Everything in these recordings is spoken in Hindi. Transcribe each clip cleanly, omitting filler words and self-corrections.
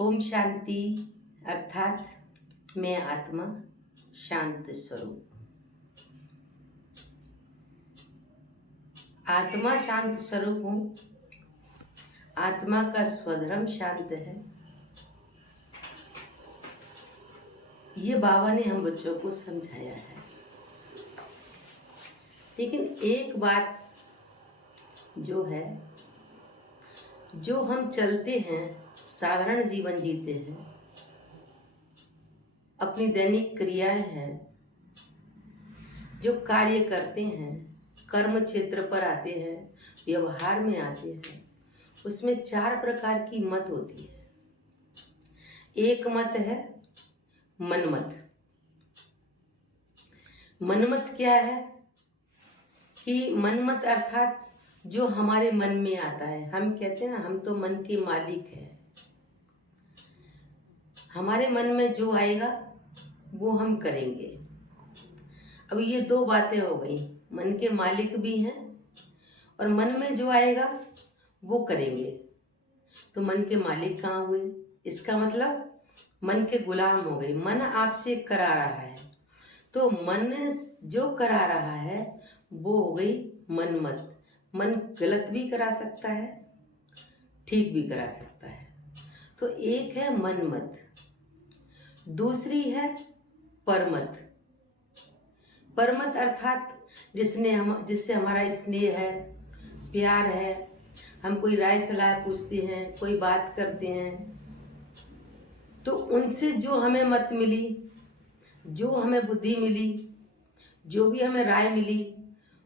ओम शांति अर्थात मैं आत्मा शांत स्वरूप। आत्मा शांत स्वरूप हूँ। आत्मा का स्वधर्म शांत है। ये बाबा ने हम बच्चों को समझाया है। लेकिन एक बात जो है, जो हम चलते हैं, साधारण जीवन जीते हैं, अपनी दैनिक क्रियाएं हैं, जो कार्य करते हैं, कर्म क्षेत्र पर आते हैं, व्यवहार में आते हैं, उसमें 4 प्रकार की मत होती है। एक मत है मनमत। मनमत क्या है कि मनमत अर्थात जो हमारे मन में आता है। हम कहते हैं ना, हम तो मन के मालिक हैं। हमारे मन में जो आएगा वो हम करेंगे। अब ये 2 बातें हो गई, मन के मालिक भी हैं और मन में जो आएगा वो करेंगे। तो मन के मालिक कहाँ हुए? इसका मतलब मन के गुलाम हो गए। मन आपसे करा रहा है, तो मन जो करा रहा है वो हो गई मनमत। मन गलत भी करा सकता है, ठीक भी करा सकता है। तो एक है मनमत, दूसरी है परमत। परमत अर्थात जिससे हमारा स्नेह है, प्यार है, हम कोई राय सलाह पूछते हैं, कोई बात करते हैं, तो उनसे जो हमें मत मिली, जो हमें बुद्धि मिली, जो भी हमें राय मिली,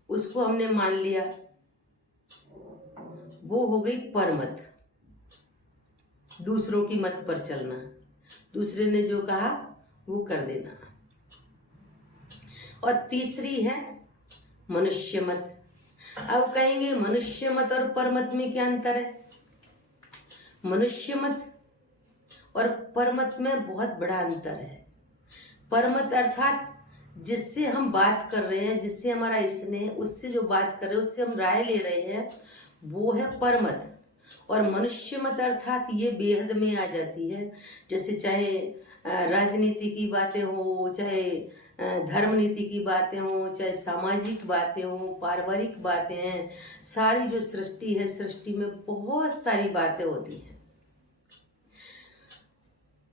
उसको हमने मान लिया, वो हो गई परमत। दूसरों की मत पर चलना, दूसरे ने जो कहा वो कर देना। और तीसरी है मनुष्य मत। अब कहेंगे मनुष्य मत और परमत में क्या अंतर है? मनुष्य मत और परमत में बहुत बड़ा अंतर है। परमत अर्थात जिससे हम बात कर रहे हैं, जिससे हमारा स्नेह, उससे जो बात कर रहे हैं, उससे हम राय ले रहे हैं, वो है परमत। और मनुष्य मत अर्थात ये बेहद में आ जाती है। जैसे चाहे राजनीति की बातें हो, चाहे धर्म नीति की बातें हो, चाहे सामाजिक बातें हो, पारिवारिक बातें हैं, सारी जो सृष्टि है, सृष्टि में बहुत सारी बातें होती हैं।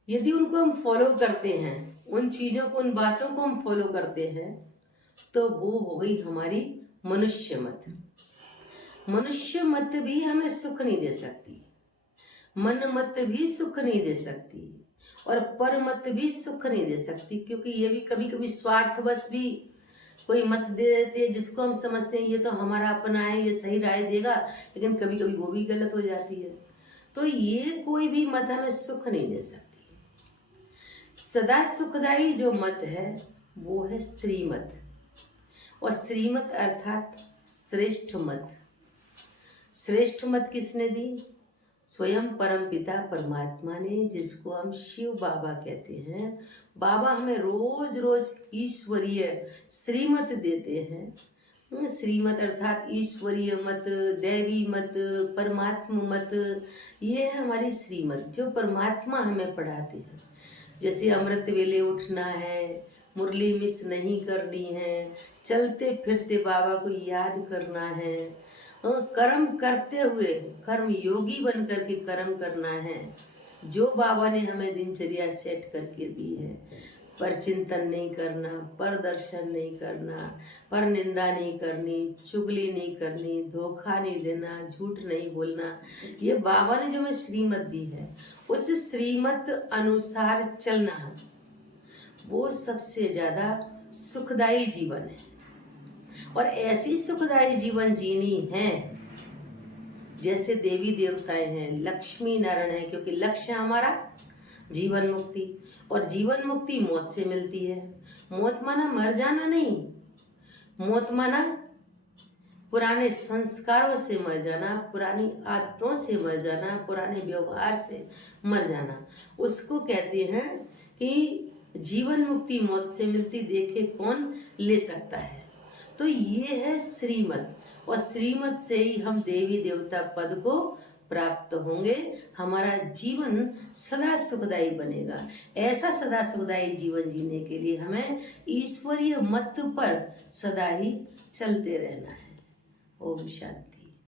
यदि उनको हम फॉलो करते हैं, उन चीजों को, उन बातों को हम फॉलो करते हैं, तो वो हो गई हमारी मनुष्य मत। मनुष्य मत भी हमें सुख नहीं दे सकती, मन मत भी सुख नहीं दे सकती, और पर मत भी सुख नहीं दे सकती। क्योंकि ये भी कभी कभी स्वार्थवश भी कोई मत दे देते हैं, जिसको हम समझते हैं ये तो हमारा अपना है, ये सही राय देगा, लेकिन कभी कभी वो भी गलत हो जाती है। तो ये कोई भी मत हमें सुख नहीं दे सकती। सदा सुखदायी जो मत है वो है श्रीमत। और श्रीमत अर्थात श्रेष्ठ मत। श्रेष्ठ मत किसने दी? स्वयं परम पिता परमात्मा ने, जिसको हम शिव बाबा कहते हैं। बाबा हमें रोज रोज ईश्वरीय श्रीमत देते हैं। श्रीमत अर्थात ईश्वरीय मत, दैवी मत, परमात्मा मत, ये है हमारी श्रीमत, जो परमात्मा हमें पढ़ाते हैं। जैसे अमृत वेले उठना है, मुरली मिस नहीं करनी है, चलते फिरते बाबा को याद करना है, कर्म करते हुए कर्म योगी बन करके कर्म करना है, जो बाबा ने हमें दिनचर्या सेट करके दी है। पर चिंतन नहीं करना, पर दर्शन नहीं करना, पर निंदा नहीं करनी, चुगली नहीं करनी, धोखा नहीं देना, झूठ नहीं बोलना, ये बाबा ने जो हमें श्रीमत दी है, उस श्रीमत अनुसार चलना, वो सबसे ज्यादा सुखदायी जीवन है। और ऐसी सुखदायी जीवन जीनी है जैसे देवी देवताएं हैं, लक्ष्मी नारायण है। क्योंकि लक्ष्य हमारा जीवन मुक्ति, और जीवन मुक्ति मौत से मिलती है। मौत माना मर जाना नहीं, मौत माना पुराने संस्कारों से मर जाना, पुरानी आदतों से मर जाना, पुराने व्यवहार से मर जाना। उसको कहते हैं कि जीवन मुक्ति मौत से मिलती, देखे कौन ले सकता है। तो ये है श्रीमत, और श्रीमत से ही हम देवी देवता पद को प्राप्त होंगे, हमारा जीवन सदा सुखदायी बनेगा। ऐसा सदा सुखदायी जीवन जीने के लिए हमें ईश्वरीय मत पर सदा ही चलते रहना है। ओम शांति।